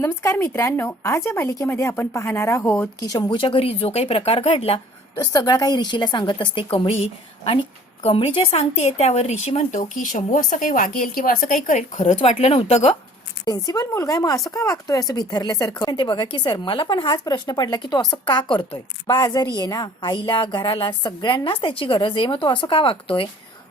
नमस्कार मित्रांनो, आज या मालिकेमध्ये आपण पाहणार आहोत की शंभूच्या घरी जो काही प्रकार घडला तो सगळा काही ऋषीला सांगत असते कमळी. आणि कमळी जे सांगते त्यावर ऋषी म्हणतो की शंभू असं काही वागेल किंवा असं काही करेल खरंच वाटलं नव्हतं ग. सेन्सिबल मुलगा आहे, मग असं का वागतोय असं बिथरल्यासारखं. पण ते बघा की सर, मला पण हाच प्रश्न पडला की तो असं का करतोय. बा आजारी आहे ना, आईला घराला सगळ्यांनाच त्याची गरज आहे, मग तो असं का वागतोय.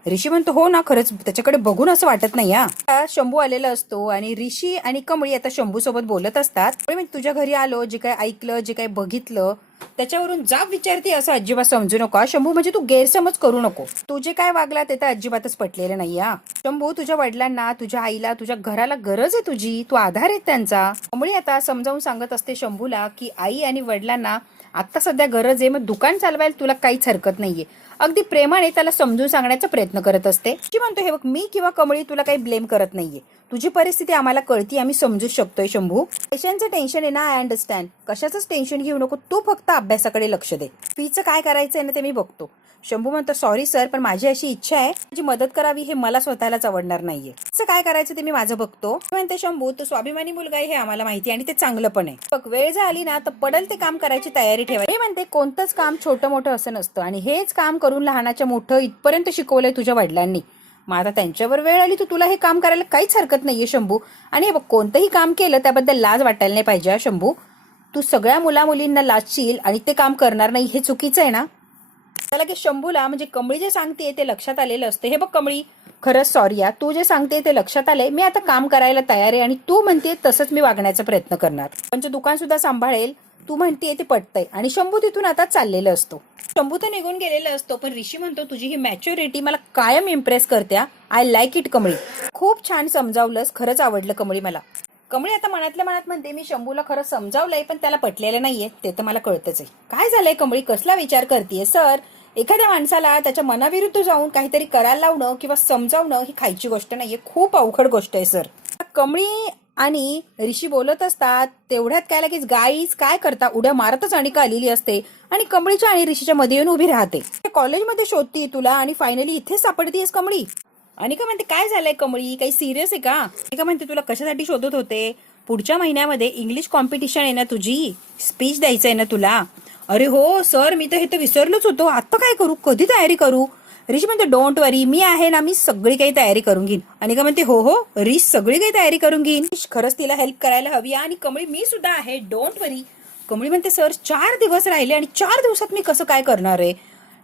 ऋषी म्हणतो हो ना, खरंच त्याच्याकडे बघून असं वाटत नाही. हा शंभू आलेला असतो आणि ऋषी आणि कमळी आता शंभू सोबत बोलत असतात. मी तुझ्या घरी आलो, जे काय ऐकलं जे काय बघितलं त्याच्यावरून जाब विचारते असं अजिबात समजू नका शंभू. म्हणजे तू गैरसमज करू नको. तू जे काय वागला ते तर अजिबातच पटलेलं नाही. शंभू, तुझ्या वडिलांना, तुझ्या आईला, तुझ्या घराला गरज आहे तुझी, तू आधार आहे त्यांचा. कमळी आता समजावून सांगत असते शंभूला की आई आणि वडिलांना आता सध्या गरज आहे, मग दुकान चालवायला तुला काहीच हरकत नाहीये. अगदी प्रेमाने त्याला समजून सांगण्याचा प्रयत्न करत असते. ती म्हणतो हे बघ, मी किंवा कमळी तुला काही ब्लेम करत नाहीये. तुझी परिस्थिती आम्हाला कळती, आम्ही समजू शकतोय शंभू. पैशांचं टेन्शन आहे ना, आय अंडरस्टँड. कशाचंच टेन्शन घेऊ नको, तू फक्त अभ्यासाकडे लक्ष दे. फीचं काय करायचंय ना ते मी बघतो. शंभू म्हणतो सॉरी सर, पण माझी अशी इच्छा आहे जी मदत करावी, हे मला स्वतःलाच आवडणार नाहीये. असं काय करायचं ते मी माझं बघतो. म्हणते शंभू, तो स्वाभिमानी मुलगा आहे हे आम्हाला माहिती आणि ते चांगलं पण आहे. बघ, वेळ झाली ना तर पडल ते काम करायची तयारी ठेवायची. म्हणते कोणतंच काम छोटं मोठं असं नसतं आणि हेच काम करून लहानाच्या मोठं इथपर्यंत शिकवलंय तुझ्या वडिलांनी. मग आता त्यांच्यावर वेळ आली तर तुला हे काम करायला काहीच हरकत नाहीये शंभू. आणि हे बघ, कोणतंही काम केलं त्याबद्दल लाज वाटायला नाही पाहिजे शंभू. तू सगळ्या मुला मुलींना लाजशील आणि ते काम करणार नाही, हे चुकीचं आहे ना. त्याला की शंभूला म्हणजे कमळी जे सांगते ते लक्षात आलेलं असतं. हे बघ कमळी, खरंच सॉरी तू जे सांगते ते लक्षात आलंय. मी आता काम करायला तयार आहे आणि तू म्हणते तसंच मी वागण्याचा प्रयत्न करणार. म्हणजे दुकान सुद्धा सांभाळेल, तू म्हणते ते पटतंय. आणि शंभू तिथून आता चाललेलं असतो. शंभू तर निघून गेलेला असतो, पण ऋषी म्हणतो तुझी ही मॅच्युरिटी मला कायम इम्प्रेस करते. आय लाईक इट कमळी, खूप छान समजावलंस, खरंच आवडलं कमळी मला. कमळी आता मनातल्या मनात म्हणते मी शंभूला खरं समजावलंय पण त्याला पटलेलं नाहीये, ते तर मला कळतच आहे. काय झालंय कमळी, कसला विचार करतेय. सर, एखाद्या माणसाला त्याच्या मनाविरुद्ध जाऊन काहीतरी करायला लावणं किंवा समजावणं ही खायची गोष्ट नाहीये, खूप अवघड गोष्ट आहे सर. कमळी आणि ऋषी बोलत असतात तेवढ्यात काय लगेच गाईज काय करता उड्या मारतच अनिका आलेली असते आणि कमळीच्या आणि ऋषीच्या मध्ये येऊन उभी राहते. कॉलेजमध्ये शोधतीये तुला आणि फायनली इथे सापडतीयस कमळी. अनिका म्हणते काय झालंय कमळी, काही सिरियस आहे का. अनिका म्हणते तुला कशासाठी शोधत होते. पुढच्या महिन्यामध्ये इंग्लिश कॉम्पिटिशन आहे ना, तुझी स्पीच द्यायचं आहे ना तुला. अरे हो सर, मी तर हे तर विसरलोच होतो. आता काय करू, कधी तयारी करू. ऋषी म्हणते डोंट वरी, मी आहे ना, मी सगळी काही तयारी करून घेईन. अनिका म्हणते हो हो ऋषी सगळी काही तयारी करून घेईन. खरंच तिला हेल्प करायला हवी आणि कमळी मी सुद्धा आहे, डोंट वरी. कमळी म्हणते सर 4 दिवस राहिले आणि 4 दिवसात मी कसं काय करणार आहे.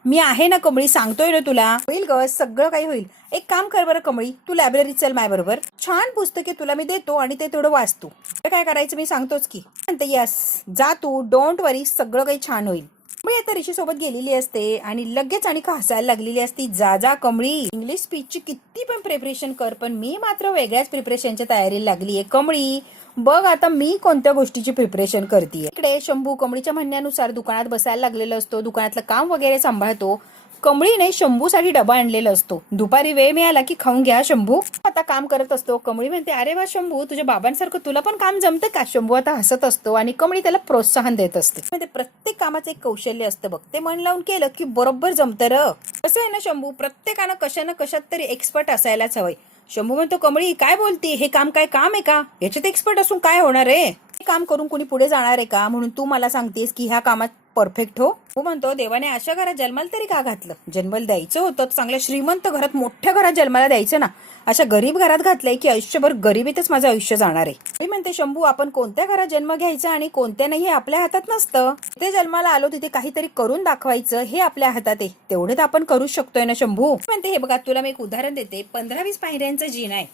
मी आहे ना कमळी, सांगतोय ना तुला, होईल ग, सगळं काही होईल. एक काम कर बरं कमळी, तू लायब्ररीत चल माझ्या बरोबर, छान पुस्तके तुला मी देतो आणि ते थोडं वाचतो. काय करायचं मी सांगतोच की. म्हणते यस जा तू, डोंट वरी, सगळं काही छान होईल. कमळी आता ऋषी सोबत गेलेली असते आणि लगेच आणि हसायला लागलेली असती. जा जा कमळी, इंग्लिश स्पीचची किती पण प्रिपरेशन कर, पण मी मात्र वेगळ्याच प्रिपरेशनच्या तयारीला लागलीये कमळी. बघ आता मी कोणत्या गोष्टीची प्रिपरेशन करतेय. इकडे शंभू कमळीच्या म्हणण्यानुसार दुकानात बसायला लागलेला असतो, दुकानातलं काम वगैरे सांभाळतो. कमळीने शंभूसाठी डबा आणलेला असतो. दुपारी वेळ मिळाला की खाऊन घ्या शंभू. आता काम करत असतो. कमळी म्हणते अरे वा शंभू, तुझ्या बाबांसारखं तुला पण काम जमतं का. शंभू आता हसत असतो आणि कमळी त्याला प्रोत्साहन देत असते. म्हणजे प्रत्येक कामाचं एक कौशल्य असतं बघ, ते मन लावून केलं की बरोबर जमतं र. कसं आहे ना शंभू, प्रत्येकानं कशा ना कशात तरी एक्सपर्ट असायलाच हवंय. शंभू म्हणतो कमळी काय बोलती, हे काम काय काम आहे का, याच्यात एक्सपर्ट असून काय होणार आहे. हे काम करून कुणी पुढे जाणार आहे का, म्हणून तू मला सांगतेस की ह्या कामात परफेक्ट हो. हो म्हणतो देवाने अशा घरात जन्माला तरी का घातलं. जन्माला द्यायचं होतं चांगल्या श्रीमंत घरात, मोठ्या घरात जन्माला द्यायचं ना. अशा गरीब घरात घातलंय की आयुष्यभर गरिबीतच माझं आयुष्य जाणार आहे. मी म्हणते शंभू, आपण कोणत्या घरात जन्म घ्यायचा आणि कोणत्या नाही हे आपल्या हातात नसतं. तिथे जन्माला आलो तिथे काहीतरी करून दाखवायचं हे आपल्या हातात आहे, तेवढे तर आपण करू शकतोय ना शंभू. म्हणते हे बघा तुला मी एक उदाहरण देते. 15-20 पायऱ्यांचा जीन आहे.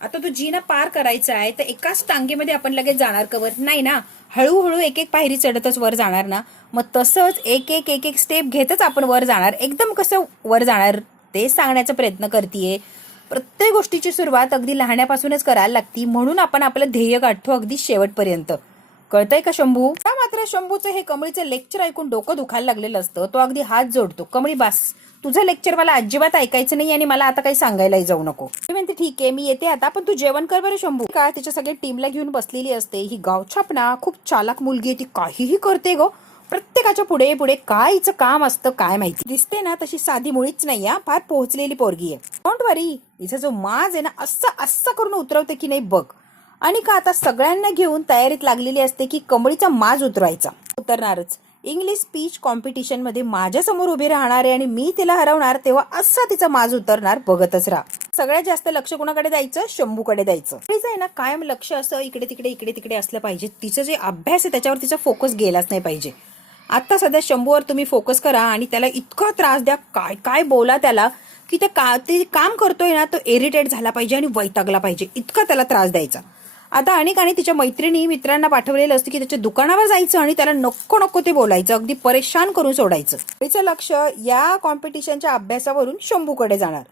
आता तो जीना पार करायचा आहे तर एकाच टांगेमध्ये आपण लगेच जाणार कवर नाही ना, हळूहळू एक एक पायरी चढतच वर जाणार ना. मग तसंच एक एक एक एक स्टेप घेतच आपण वर जाणार. एकदम कसं वर जाणार ते सांगण्याचा प्रयत्न करतेय. प्रत्येक गोष्टीची सुरुवात अगदी लहाण्यापासूनच करायला लागती, म्हणून आपण आपलं ध्येय गाठतो अगदी शेवटपर्यंत. कळतंय का शंभू. मात्र शंभूचं हे कमळीचं लेक्चर ऐकून डोकं दुखायला लागलेलं असतं. तो अगदी हात जोडतो. कमळी बास, तुझं लेक्चर मला अजिबात ऐकायचं नाही आणि मला आता काही सांगायलाही जाऊ नको. मी म्हणते ठीक आहे मी येते आता, पण तू जेवण कर बरं शंभू. का तिच्या सगळ्या टीमला घेऊन बसलेली असते. ही गावछापना खूप चालाक मुलगी आहे, ती काहीही करते ग. प्रत्येकाच्या पुढे पुढे काय हिचं काम असतं काय माहिती. दिसते ना तशी साधी मुळीच नाही, फार पोहोचलेली पोरगी आहे. डोंट वरी, हिचा जो माज आहे ना, असं असं करून उतरवते की नाही बघ. अनिका आता सगळ्यांना घेऊन तयारीत लागलेली असते की कमळीचा माज उतरणारच. इंग्लिश स्पीच कॉम्पिटिशन मध्ये माझ्यासमोर उभी राहणार आहे आणि मी तिला हरवणार, तेव्हा असा तिचा माज उतरणार, बघतच राहा. सगळ्यात जास्त लक्ष कोणाकडे द्यायचं? शंभूकडे द्यायचं. तिचं आहे ना कायम लक्ष असं इकडे तिकडे असलं पाहिजे. तिचं जे अभ्यास आहे त्याच्यावर तिचा फोकस गेलाच नाही पाहिजे. आता सध्या शंभूवर तुम्ही फोकस करा आणि त्याला इतका त्रास द्या, काय काय बोला त्याला, की ते काम करतोय ना तो इरिटेट झाला पाहिजे आणि वैतागला पाहिजे, इतका त्याला त्रास द्यायचा. आता अनेकाने तिच्या मैत्रिणी मित्रांना पाठवलेलं असतं की त्याच्या दुकानावर जायचं आणि त्याला नको नको ते बोलायचं, अगदी परेशान करून सोडायचं. तिचं लक्ष या कॉम्पिटिशनच्या अभ्यासावरून शंभूकडे जाणार.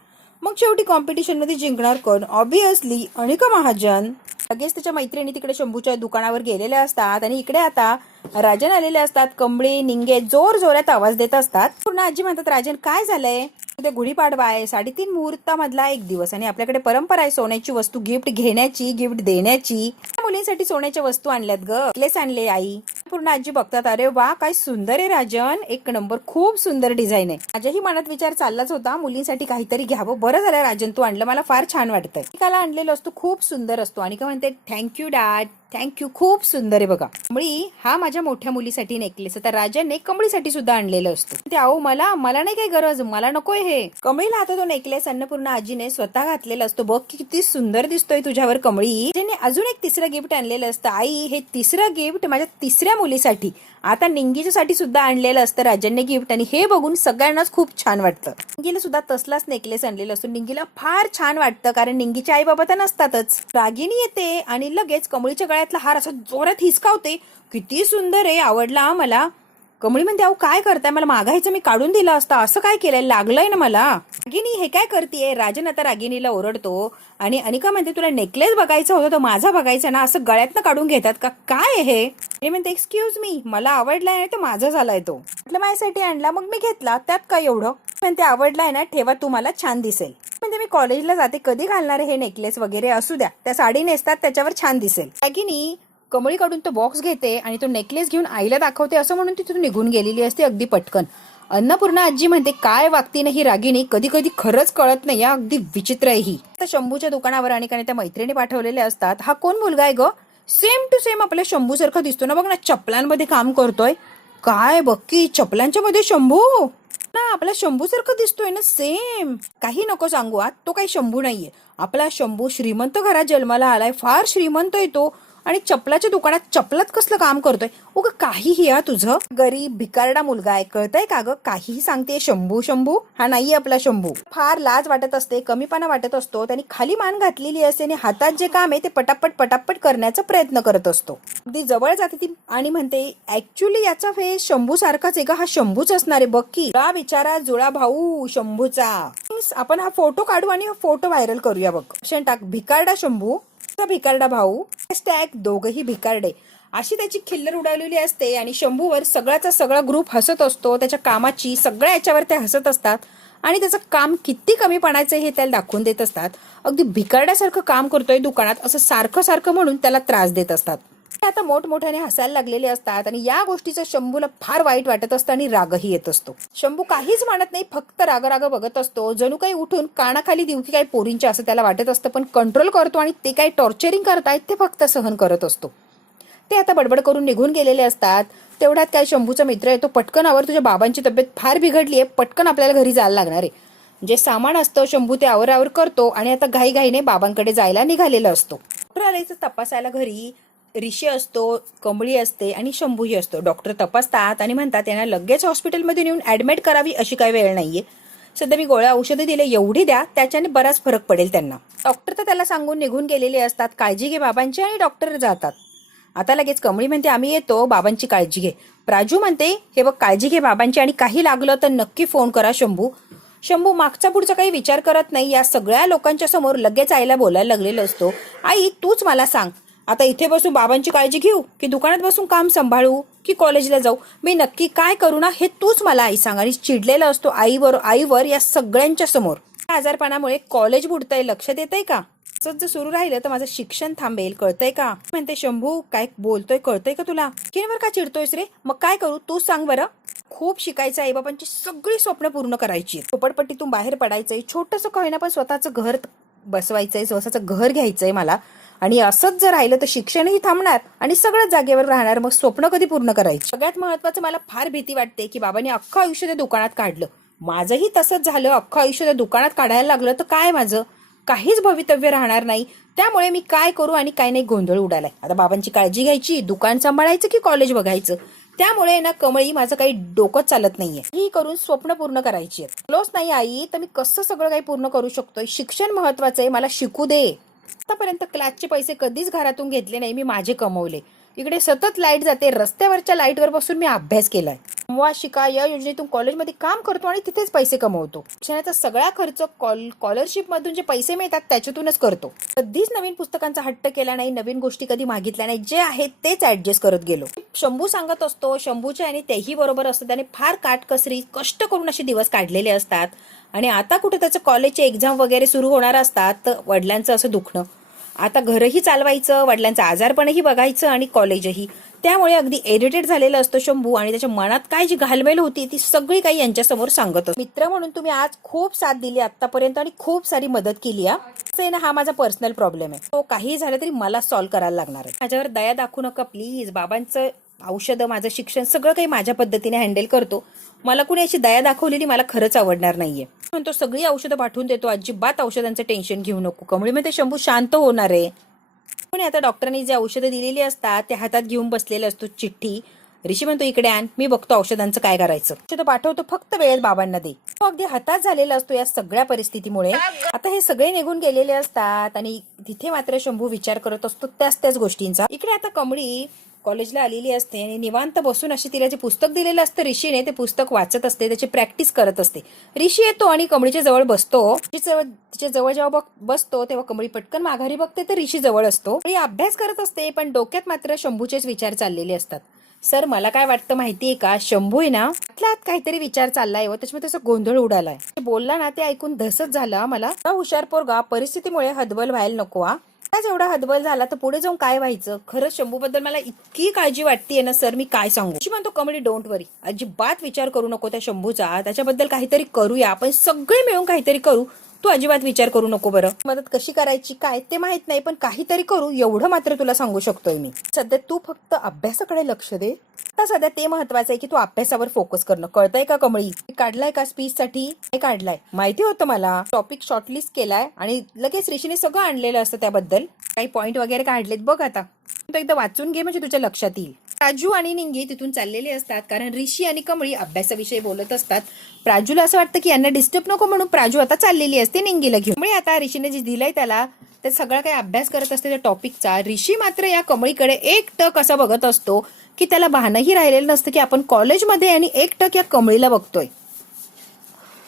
मग शेवटी कॉम्पिटिशन मध्ये जिंकणार कोण? ऑब्विसली अनिका महाजन. लगेच त्याच्या मैत्रिणी तिकडे शंभूच्या दुकानावर गेलेल्या असतात आणि इकडे आता राजन आलेले असतात. कमळे निंगे जोर जोरात आवाज देत असतात. पूर्ण आजी म्हणतात, राजन काय झालंय? उद्या गुढीपाडवा आहे, 3.5 मुहूर्तामधला एक दिवस आणि आपल्याकडे परंपरा आहे सोन्याची वस्तू गिफ्ट घेण्याची, गिफ्ट देण्याची. मुलींसाठी सोन्याच्या वस्तू आणल्यात ग, नेकलेस आणले आई. पूर्ण आजी बघतात, अरे वा काय सुंदर आहे राजन, एक नंबर, खूप सुंदर डिझाईन आहे. माझ्याही मनात विचार चाललाच होता मुलींसाठी काहीतरी घ्यावं. बरं झालं राजन तू आणलं, मला फार छान वाटतंय. अनिकाला आणलेला असतो खूप सुंदर असतो. अनिका म्हणते थँक्यू डॅड, थँक्यू, खूप सुंदर आहे बघा. कमळी हा माझ्या मोठ्या मुलीसाठी नेकलेस, आता राजाने कमळीसाठी सुद्धा आणलेलं असतं. ते अहो मला नाही काही गरज, मला नकोय हे. कमळीला आता तो नेकलेस अन्नपूर्णा आजीने स्वतः घातलेला असतो. बघ किती सुंदर दिसतोय तुझ्यावर कमळी. ज्याने अजून एक तिसरं गिफ्ट आणलेलं असतं. आई हे तिसरं गिफ्ट माझ्या तिसऱ्या मुलीसाठी, आता निंगीच्यासाठी सुद्धा आणलेलं असतं राजांनी गिफ्ट, आणि हे बघून सगळ्यांनाच खूप छान वाटतं. निंगीला सुद्धा तसलाच नेकलेस आणलेला असतो. निंगीला फार छान वाटतं कारण निंगीचे आई बाबा तर नसतातच. रागिणी येते आणि लगेच कमळीच्या गळ्यातला हार असा जोरात हिसकावते. किती सुंदर आहे, आवडला मला. कमळी म्हणते अहो काय करताय, मला मागायचं मी काढून दिलं असतं, असं काय केलंय, लागलंय ना मला. रागिनी हे काय करतेय? राजन आता रागिनीला ओरडतो आणि अनिका म्हणते तुला नेकलेस बघायचा होता तर माझा बघायचा ना, असं गळ्यातनं काढून घेतात का काय हे? आणि म्हणते एक्सक्यूज मी, मला आवडलाय ना, तर माझा झालाय तो, म्हटलं माझ्यासाठी आणला मग मी घेतला, त्यात काय एवढं. म्हणते आवडलाय ना, ठेवा, तुम्हाला छान दिसेल. म्हणजे मी कॉलेजला जाते, कधी घालणार हे नेकलेस वगैरे, असू द्या, त्या साडी नेसतात त्याच्यावर छान दिसेल. रागिनी कमळीकडून तो बॉक्स घेते आणि तो नेकलेस घेऊन आईला दाखवते. असं म्हणून ती तिथून निघून गेलेली असते अगदी पटकन. अन्नपूर्णा आजी म्हणते काय वागती ना ही रागिणी, कधी कधी खरंच कळत नाही, या अगदी विचित्र आहे ही. आता शंभूच्या दुकानावर अनेकाने त्या मैत्रिणी पाठवलेल्या असतात. हा कोण मुलगा आहे ग? सेम टू सेम आपल्या शंभू सारखा दिसतो ना, बघ ना, चपलांमध्ये काम करतोय. काय बघ की चपलांच्या मध्ये शंभू ना, आपला शंभू सारखं दिसतोय ना, सेम. काही नको सांगू, आज तो काही शंभू नाहीये. आपला शंभू श्रीमंत घरात जन्माला आलाय, फार श्रीमंत आहे तो, आणि चपलाच्या दुकानात चपलात कसलं काम करतोय. उग काहीही या तुझं, गरीब भिकारडा मुलगा आहे, कळतंय का ग? काहीही सांगते शंभू शंभू, हा नाहीये आपला शंभू. फार लाज वाटत असते, कमीपणा वाटत असतो, त्यांनी खाली मान घातलेली असते आणि हातात जे काम आहे ते पटापट करण्याचा प्रयत्न करत असतो. अगदी जवळ जाते ती आणि म्हणते ऍक्च्युली याचा फेस शंभू सारखाच आहे का, हा शंभूच असणार आहे बघ की. बिचारा जुळा भाऊ शंभूचा. आपण हा फोटो काढू आणि हा फोटो व्हायरल करूया बघ. टाक भिकारडा शंभू, भिकारडा भाऊ, हॅशटॅग दोघही भिकारडे, अशी त्याची खिल्लर उडालेली असते. आणि शंभूवर सगळ्याचा सगळा ग्रुप हसत असतो, त्याच्या कामाची सगळ्या याच्यावर ते हसत असतात आणि त्याचं काम किती कमीपणाचं हे त्याला दाखवून देत असतात. अगदी भिकारड्यासारखं काम करतोय दुकानात असं सारखं म्हणून त्याला त्रास देत असतात. आता मोठमोठ्याने हसायला लागलेले असतात आणि या गोष्टीचं शंभूला फार वाईट वाटत असतं आणि रागही येत असतो. शंभू काहीच म्हणत नाही, फक्त राग बघत असतो, जणू काही उठून कानाखाली देऊ की काही पोरींचे असं त्याला वाटत असतं. पण कंट्रोल करतो आणि ते काही टॉर्चरिंग करतायत ते फक्त सहन करत असतो. ते आता बडबड करून निघून गेलेले असतात. तेवढ्यात काय शंभूचा मित्र येतो, पटकन आवर, तुझ्या बाबांची तब्येत फार बिघडली आहे, पटकन आपल्याला घरी जायला लागणार आहे. जे सामान असतं शंभू ते आवर करतो आणि आता घाईघाईने बाबांकडे जायला निघालेला असतो. डॉक्टर आल्याचं तपासायला घरी ऋषी असतो, कमळी असते आणि शंभूही असतो. डॉक्टर तपासतात आणि म्हणतात यांना लगेच हॉस्पिटलमध्ये नेऊन ऍडमिट करावी, अशी काही वेळ नाहीये. सध्या मी गोळ्या औषधं दिले, एवढी द्या, त्याच्याने बराच फरक पडेल त्यांना. डॉक्टर तर त्याला सांगून निघून गेलेले असतात, काळजी घे बाबांची, आणि डॉक्टर जातात. आता लगेच कमळी म्हणते आम्ही येतो, बाबांची काळजी घे. प्राजू म्हणते हे बघ काळजी घे बाबांची, आणि काही लागलं तर नक्की फोन करा शंभू. शंभू मागचा पुढचा काही विचार करत नाही. या सगळ्या लोकांच्या समोर लगेच आईला बोलायला लागलेला असतो. आई तूच मला सांग, आता इथे बसून बाबांची काळजी घेऊ की दुकानात बसून काम सांभाळू की कॉलेजला जाऊ, मी नक्की काय करू ना, हे तूच मला आई सांग. आणि चिडलेला असतो आईवर या सगळ्यांच्या समोर. आजारपणामुळे कॉलेज बुडतंय, लक्षात येतंय का? असंच जर सुरू राहिलं तर माझं शिक्षण थांबेल, कळतंय का? म्हणते शंभू काय बोलतोय कळतंय का तुला? किनवर का चिडतोयस रे? मग काय करू तूच सांग बरं. खूप शिकायचं, आई बाबांची सगळी स्वप्न पूर्ण करायची, झोपडपट्टीतून बाहेर पडायचंय, छोटंसं का होईना पण स्वतःचं घर बसवायचंय, स्वतःचं घर घ्यायचंय मला, आणि असंच जर राहिलं तर शिक्षणही थांबणार आणि सगळं जागेवर राहणार. मग स्वप्न कधी पूर्ण करायची? सगळ्यात महत्वाचं मला फार भीती वाटते की बाबांनी अख्खं आयुष्य त्या दुकानात काढलं. माझंही तसंच झालं, अख्खं आयुष्य त्या दुकानात काढायला लागलं तर काय माझं काहीच भवितव्य राहणार नाही. त्यामुळे मी काय करू आणि काय नाही गोंधळ उडालाय. आता बाबांची काळजी घ्यायची, दुकान सांभाळायचं की कॉलेज बघायचं. त्यामुळे ना कमळी माझं काही डोकं चालत नाहीये. ही करून स्वप्न पूर्ण करायची आहेत. क्लोज नाही आई तर मी कसं सगळं काही पूर्ण करू शकतोय? शिक्षण महत्वाचं आहे, मला शिकू दे. आतापर्यंत क्लासचे पैसे कधीच घरातून घेतले नाही, मी माझे कमवले. इकडे सतत लाईट जाते, रस्त्यावरच्या लाईटवर बसून मी अभ्यास केलाय. संवाद शिका या योजनेतून कॉलेजमध्ये काम करतो आणि तिथेच पैसे कमवतो. शिक्षणाचा सगळा खर्च स्कॉलरशिप मधून जे पैसे मिळतात त्याच्यातूनच करतो. कधीच नवीन पुस्तकांचा हट्ट केला नाही, नवीन गोष्टी कधी मागितल्या नाही. जे आहेत तेच ऍडजस्ट करत गेलो. शंभू सांगत असतो, शंभूचे आणि तेही बरोबर असतं. त्याने फार काटकसरी कष्ट करून असे दिवस काढलेले असतात. आणि आता कुठे त्याचं कॉलेजचे एक्झाम वगैरे सुरू होणार असतात तर वडिलांचं असं दुखणं. आता घरही चालवायचं, वडिलांचं आजारपणही बघायचं आणि कॉलेजही. त्यामुळे अगदी इरिटेट झालेलं असतं शंभू आणि त्याच्या मनात काय जी घालमेल होती ती सगळी काही यांच्यासमोर सांगत असतो. मित्र म्हणून तुम्ही आज खूप साथ दिली आतापर्यंत आणि खूप सारी मदत केली. असं ना, हा माझा पर्सनल प्रॉब्लेम आहे, तो काही झालं तरी मला सॉल्व्ह करायला लागणार आहे. माझ्यावर दया दाखवू नका प्लीज. बाबांचं औषधं, माझं शिक्षण सगळं काही माझ्या पद्धतीने हँडल करतो. मला कुणी अशी दया दाखवलेली मला खरंच आवडणार नाहीये. म्हणतो सगळी औषधं पाठवून देतो, अजिबात औषधांचं टेन्शन घेऊ नको. कमळी म्हणते शंभू शांत होणार आहे. पण आता डॉक्टरांनी जे औषधं दिलेली असतात ते हातात घेऊन बसलेले असतो चिठ्ठी. ऋषी म्हणतो इकडे आण, मी बघतो औषधांचं काय करायचं. औषधं पाठवतो, फक्त वेळेत बाबांना दे. तो अगदी हातात झालेला असतो या सगळ्या परिस्थितीमुळे. आता हे सगळे निघून गेलेले असतात आणि तिथे मात्र शंभू विचार करत असतो त्याच गोष्टींचा. इकडे आता कमळी कॉलेजला आलेली असते आणि निवांत बसून अशी तिला जे पुस्तक दिलेलं असतं ऋषीने ते पुस्तक वाचत असते, त्याची प्रॅक्टिस करत असते. ऋषी येतो आणि कमळीच्या जवळ बसतो. तिच्या जवळ जेव्हा बसतो तेव्हा कमळी पटकन माघारी बघते तर ऋषी जवळ असतो. कमळी अभ्यास करत असते पण डोक्यात मात्र शंभूचेच विचार चाललेले असतात. सर मला काय वाटतं माहितीये का, शंभू आहे ना आतल्यात काहीतरी विचार चाललाय व त्याच्यामुळे त्याचा गोंधळ उडालाय. बोलला ना ते ऐकून धसच झाला. मला हुशार पोरगा, परिस्थितीमुळे हतबल व्हायला नको. आज एवढा हतबल झाला तर पुढे जाऊन काय व्हायचं. खरंच शंभू बद्दल मला इतकी काळजी वाटतेय ना सर, मी काय सांगू. म्हणतो कमळी डोंट वरी, अजिबात विचार करू नको त्या शंभूचा. त्याच्याबद्दल काहीतरी करूया आपण, सगळे मिळून काहीतरी करू. तू अजिबात विचार करू नको. बरं मदत कशी करायची काय ते माहित नाही पण काहीतरी करू एवढं मात्र तुला सांगू शकतोय मी. सध्या तू फक्त अभ्यासाकडे लक्ष दे. आता सध्या ते महत्वाचं आहे की तू अभ्यासावर फोकस करणं. कळतंय का कमळी? काढलाय का स्पीच साठी? नाही काढलाय, माहिती होतं मला. टॉपिक शॉर्टलिस्ट केलाय आणि लगेच ऋषीने सगळं आणलेलं असतं त्याबद्दल. काही पॉइंट वगैरे काढलेत बघ. आता एकदा वाचून घे म्हणजे तुझ्या लक्षात येईल. प्राजू आणि निंगी तिथून चाललेले असतात कारण ऋषी आणि कमळी अभ्यासाविषयी बोलत असतात. प्राजूला असं वाटतं की यांना डिस्टर्ब नको म्हणून प्राजू आता चाललेली असते निंगीला घेऊन. कमळी आता ऋषीने जे दिलंय त्याला ते सगळा काही अभ्यास करत असते त्या टॉपिकचा. ऋषी मात्र या कमळीकडे एकटक असा बघत असतो की त्याला भानही राहिलेलं नसतं की आपण कॉलेजमध्ये आणि एकटक या कमळीला बघतोय.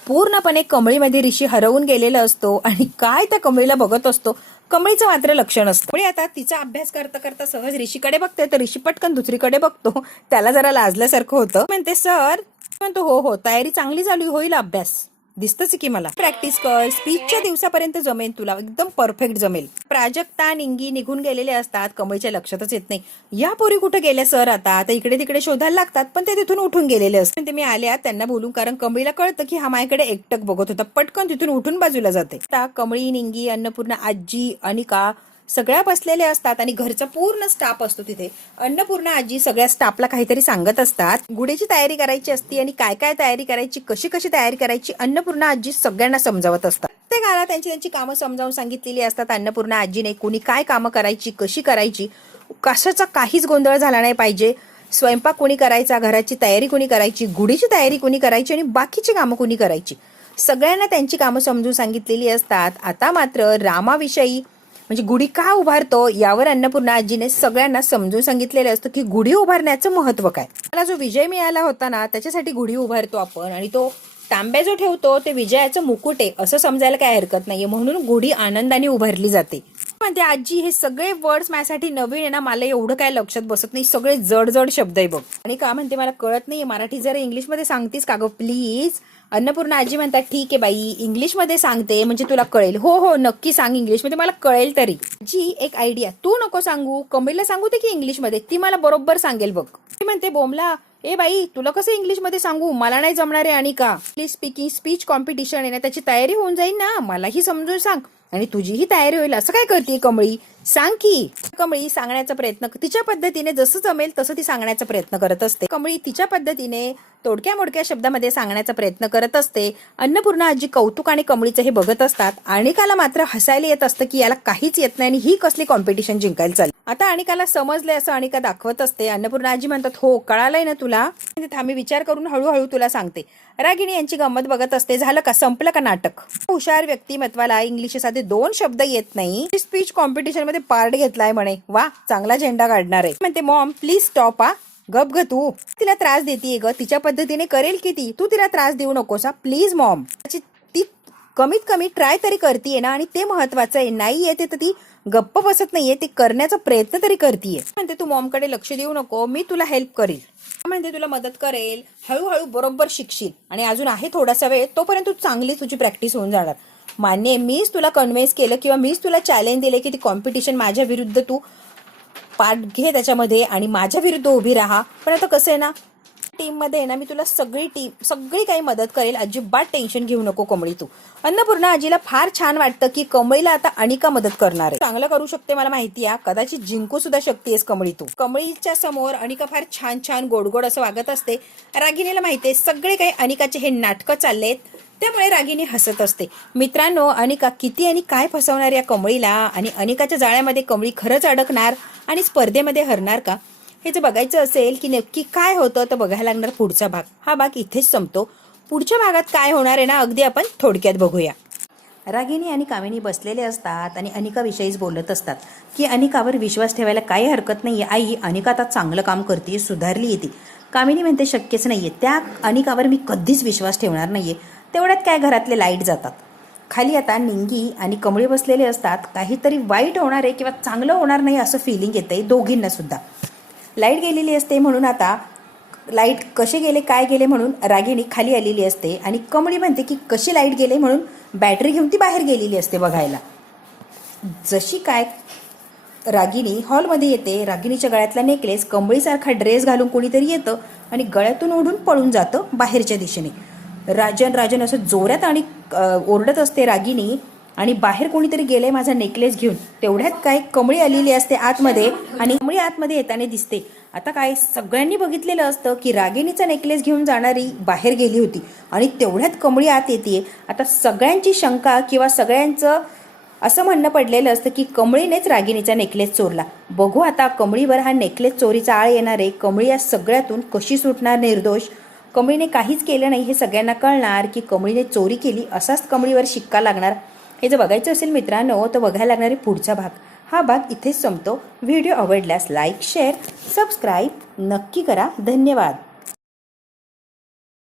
पूर्णपणे कमळीमध्ये ऋषी हरवून गेलेला असतो आणि काय त्या कमळीला बघत असतो. कमळीचं मात्र लक्ष नसतं. कमळी आता तिचा अभ्यास करता करता सहज ऋषीकडे बघते तर ऋषी पटकन दुसरीकडे बघतो. त्याला जरा लाजल्यासारखं होतं. म्हणते सर. म्हणतो हो हो तयारी चांगली चालू होईल, अभ्यास दिसतच की मला. प्रॅक्टिस कर, स्पीचच्या दिवसापर्यंत जमेल तुला, एकदम परफेक्ट जमेल. प्राजक्ता निंगी निघून गेलेले असतात, कमळीच्या लक्षातच येत नाही या पोरी कुठे गेल्या सर. आता इकडे तिकडे शोधायला लागतात पण ते तिथून उठून गेलेले असतात. ते मी आल्या त्यांना बोलून, कारण कमळीला कळतं की हा माझ्याकडे एकटक बघत होता. पटकन तिथून उठून बाजूला जाते. आता कमळी, निंगी, अन्नपूर्णा आजी, अनिका सगळ्या बसलेल्या असतात आणि घरचा पूर्ण स्टाफ असतो तिथे. अन्नपूर्णा आजी सगळ्या स्टाफला काहीतरी सांगत असतात. गुढीची तयारी करायची असती आणि काय काय तयारी करायची, कशी कशी तयारी करायची अन्नपूर्णा आजी सगळ्यांना समजावत असतात. प्रत्येकाला त्यांची त्यांची कामं समजावून सांगितलेली असतात. अन्नपूर्णा आजीने कोणी काय कामं करायची, कशी करायची, कशाचा काहीच गोंधळ झाला नाही पाहिजे. स्वयंपाक कोणी करायचा, घराची तयारी कोणी करायची, गुढीची तयारी कोणी करायची आणि बाकीची कामं कोणी करायची, सगळ्यांना त्यांची कामं समजून सांगितलेली असतात. आता मात्र रामाविषयी म्हणजे गुढी का उभारतो यावर अन्नपूर्णा आजीने सगळ्यांना समजून सांगितलेलं असतं की गुढी उभारण्याचं महत्व काय. मला जो विजय मिळाला होता ना त्याच्यासाठी गुढी उभारतो आपण आणि तो तांब्या जो ठेवतो ते विजयाचं मुकुट आहे असं समजायला काय हरकत नाहीये, म्हणून गुढी आनंदाने उभारली जाते. म्हणते आजी हे सगळे वर्ड्स माझ्यासाठी नवीन आहे ना, मला एवढं काय लक्षात बसत नाही, सगळे जड जड शब्द आहे बघ. आणि का म्हणते मला कळत नाही, मराठी जरा इंग्लिशमध्ये सांगतीस का गं प्लीज. अन्नपूर्णा आजी म्हणतात ठीक आहे बाई इंग्लिशमध्ये सांगते म्हणजे तुला कळेल. हो हो नक्की सांग इंग्लिशमध्ये, मला कळेल तरी. जी एक आयडिया, तू नको सांगू, कमळीला सांगू दे की इंग्लिशमध्ये, ती मला बरोबर सांगेल बघ. ती म्हणते बोमला ए बाई तुला कसं इंग्लिशमध्ये सांगू, मला नाही जमणार आहे. आणि का प्लीज स्पीकिंग स्पीच कॉम्पिटिशन आहे ना, त्याची तयारी होऊन जाईल ना, मलाही समजून सांग आणि तुझीही तयारी होईल. असं काय करते कमळी, सांग की. कमळी सांगण्याचा प्रयत्न तिच्या पद्धतीने जसं जमेल तसं ती सांगण्याचा प्रयत्न करत असते. कमळी तिच्या पद्धतीने तोडक्या मोडक्या शब्दामध्ये सांगण्याचा प्रयत्न करत असते. अन्नपूर्णा आजी कौतुक आणि कमळीचं हे बघत असतात. अनिकाला मात्र हसायला येत असतं की याला काहीच येत नाही आणि ही कसली कॉम्पिटिशन जिंकायला चालली. आता अनिकाला समजलंय असं अनिका दाखवत असते. अन्नपूर्णा आजी म्हणतात, हो कळालंय ना तुला, थांबी विचार करून हळूहळू तुला सांगते. रागिणी यांची गंमत बघत असते. झालं का, संपलं का नाटक. हुशार व्यक्तिमत्वाला इंग्लिश साधे 2 शब्द येत नाही, स्पीच कॉम्पिटिशन मध्ये पार्ट घेतलाय म्हणे. वा, चांगला झेंडा काढणार आहे. म्हणते, मॉम प्लीज स्टॉप. गप ग तू, तिला त्रास देतीये ग, तिच्या पद्धतीने करेल की ती, तू तिला त्रास देऊ नकोस प्लीज मॉम. ती कमीत कमी ट्राय तरी करतीये ना, आणि ते महत्वाचं आहे. नाही येते तर ती गप्प बसत नाहीये, ती करण्याचा प्रयत्न तरी करतीये. म्हणते, तू मॉमकडे लक्ष देऊ नको, मी तुला हेल्प करेल. म्हणते, तुला मदत करेल, हळूहळू बरोबर शिकशील, आणि अजून आहे थोडासा वेळ, तोपर्यंत चांगली तुझी प्रॅक्टिस होऊन जाणार. मान्य, मीच तुला कन्व्हिन्स केलं किंवा मीच तुला चॅलेंज दिले की ती कॉम्पिटिशन माझ्या विरुद्ध तू पार्ट घे त्याच्यामध्ये आणि माझ्या विरुद्ध उभी राहा. पण आता कसं आहे ना, टीम मध्ये ना मी तुला सगळी काही मदत करेल, अजिबात टेन्शन घेऊ नको कमळी तू. अन्नपूर्णा आजीला फार छान वाटतं की कमळीला आता अनिका मदत करणार आहे. चांगलं करू शकते मला माहिती आहे, कदाचित जिंकू सुद्धा शकतेस कमळी तू. कमळीच्या समोर अनिका फार छान छान गोड गोड असं वागत असते. रागिणीला माहितीये सगळे काही अनिकाचे हे नाटकं चाललेत, त्यामुळे रागिणी हसत असते. मित्रांनो, अनिका किती आणि काय फसवणार या कमळीला, आणि अनिकाच्या जाळ्यामध्ये कमळी खरंच अडकणार आणि स्पर्धेमध्ये हरणार का, हे जर बघायचं असेल की नक्की काय होतं तर बघायला लागणार पुढचा भाग. हा भाग इथेच संपतो. पुढच्या भागात काय होणार आहे ना, अगदी आपण थोडक्यात बघूया. रागिणी आणि कामिनी बसलेले असतात आणि अनिकाविषयीच बोलत असतात की अनिकावर विश्वास ठेवायला काही हरकत नाहीये. आई, अनिका आता चांगलं काम करते, सुधारली येते. कामिनी म्हणते, शक्यच नाहीये, त्या अनिकावर मी कधीच विश्वास ठेवणार नाहीये. तेवढ्यात काय घरातले लाईट जातात. खाली आता निंगी आणि कमळी बसलेले असतात. काहीतरी वाईट होणार आहे किंवा चांगलं होणार नाही असं फिलिंग येतंय दोघींना सुद्धा. लाईट गेलेली असते म्हणून आता लाईट कसे गेले काय गेले म्हणून रागिणी खाली आलेली असते, आणि कमळी म्हणते की कशी लाईट गेले म्हणून बॅटरी घेऊन ती बाहेर गेलेली असते बघायला. जशी काय रागिणी हॉलमध्ये येते, रागिणीच्या गळ्यातला नेकलेस कमळीसारखा ड्रेस घालून कोणीतरी येतं आणि गळ्यातून ओढून पळून जातं बाहेरच्या दिशेने. राजन असं जोरात आणि ओरडत असते रागिणी, आणि बाहेर कोणीतरी गेले माझा नेकलेस घेऊन. तेवढ्यात काय कमळी आलेली असते आतमध्ये, आणि कमळी आतमध्ये येताना दिसते. आता काय सगळ्यांनी बघितलेलं असतं की रागिणीचा नेकलेस घेऊन जाणारी बाहेर गेली होती, आणि तेवढ्यात कमळी आत येते. आता सगळ्यांची शंका किंवा सगळ्यांचं असं म्हणणं पडलेलं असतं की कमळीनेच रागिणीचा नेकलेस चोरला. बघू आता कमळीवर हा नेकलेस चोरीचा आळ येणार आहे. कमळी या सगळ्यातून कशी सुटणार निर्दोष. कमळीने काहीच केलं नाही हे सगळ्यांना कळणार की कमळीने चोरी केली, असाच कमळीवर शिक्का लागणार. हे जर बघायचं असेल मित्रांनो तर बघायला लागणारे पुढचा भाग. हा भाग इथेच संपतो. व्हिडिओ आवडल्यास लाईक, शेअर, सबस्क्राईब नक्की करा. धन्यवाद.